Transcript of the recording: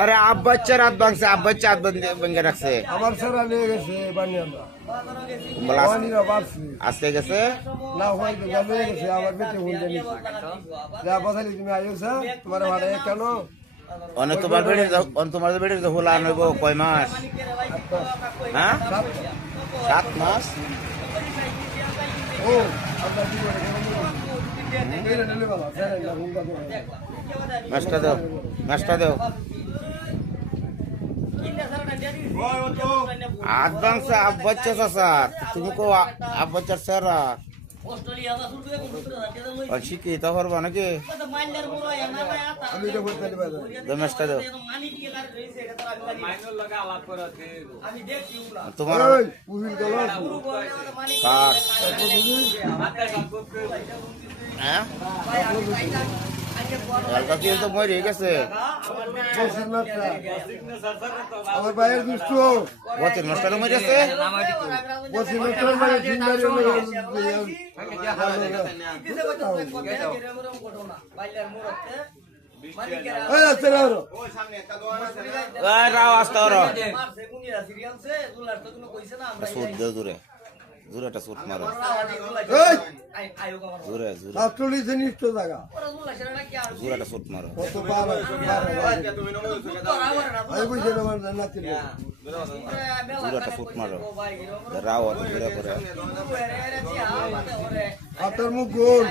আরে আব্বাচ্চা রাত ভাঙছে, আব্বাচ্চা হাত ভেঙে রাখছে। আমার সারা নিয়ে গেছে আজকে গেছে না হয়তো যাবে গেছে আমার বেঁচে ভুলতে যা বসালি তুমি আইসা তোমার ভাড়া কেন অনেক তোমার বেড়ে হলো আনব কয় মাস? হ্যাঁ 7 মাস। ও আপনার কি মাছটা দাও, মাছটা দাও। হাত ভাঙছে আব্বাচ্চা চাচা, তুমি কো আব্বাচ্চার সেরা শিক্ষিত পারবা নাকি? মাছটা দাও তোমার কার। হ্যাঁ তো মরে গেছে। আমার ভাইয়ের দুষ্ট বতির মাস্টারও মরে গেছে। দূরে দূরে একটা সুট মারো, জোরে জোরে জিনিস তো জায়গা জোরে একটা সুট মারো। জোরে একটা সুট মারো, রাও জোরে করে। মুখ গোল